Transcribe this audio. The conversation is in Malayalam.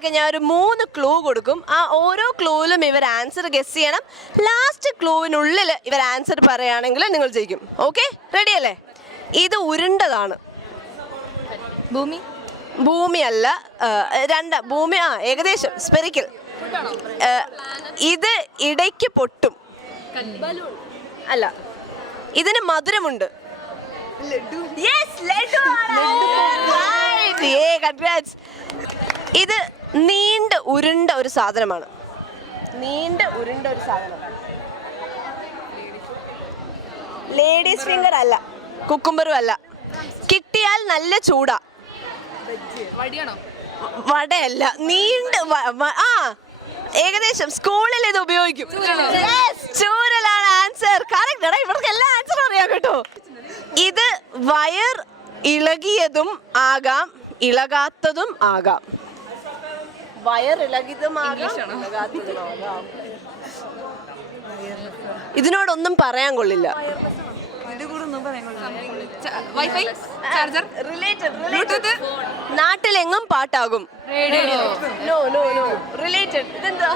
കുട്ടികൾക്ക് ഞാൻ ഒരു 3 ക്ലൂ കൊടുക്കും. ആ ഓരോ ക്ലൂവിലും ഇവർ ആൻസർ ഗസ് ചെയ്യണം. ലാസ്റ്റ് ക്ലൂവിനുള്ളിൽ ഇവർ ആൻസർ പറയുകയാണെങ്കിൽ നിങ്ങൾ ജയിക്കും. ഓക്കെ, റെഡി അല്ലേ? ഇത് ഉരുണ്ടതാണ്. ഭൂമിയല്ല. ഭൂമി ഏകദേശം സ്പെറിക്കൽ. ഇത് ഇടയ്ക്ക് പൊട്ടും. അല്ല, ഇതിന് മധുരമുണ്ട്. ഇത് നീണ്ട ഉരുണ്ട ഒരു സാധനമാണ്. ലേഡീസ് ഫിംഗർ അല്ല, കുക്കുംബറും അല്ല. കിട്ടിയാൽ നല്ല ചൂടാ. വടയല്ല, ഏകദേശം സ്കൂളിൽ ഇത് ഉപയോഗിക്കും. ചൂരലാണ് ആൻസർ. കറക്റ്റ്. ഇവർക്ക് എല്ലാ ആൻസറും അറിയാം കേട്ടോ. ഇത് വയർ ഇളകിയതും ആകാം, ഇളകാത്തതും ആകാം. വയർ ഇളകിയതുമാകാം, ഇളകാത്തതുമാകാം. ഇതിനോടൊന്നും പറയാൻ കൊള്ളില്ല. നാട്ടിലെങ്ങും പാട്ടാകും. റിലേറ്റഡ്. ഇതെന്താ?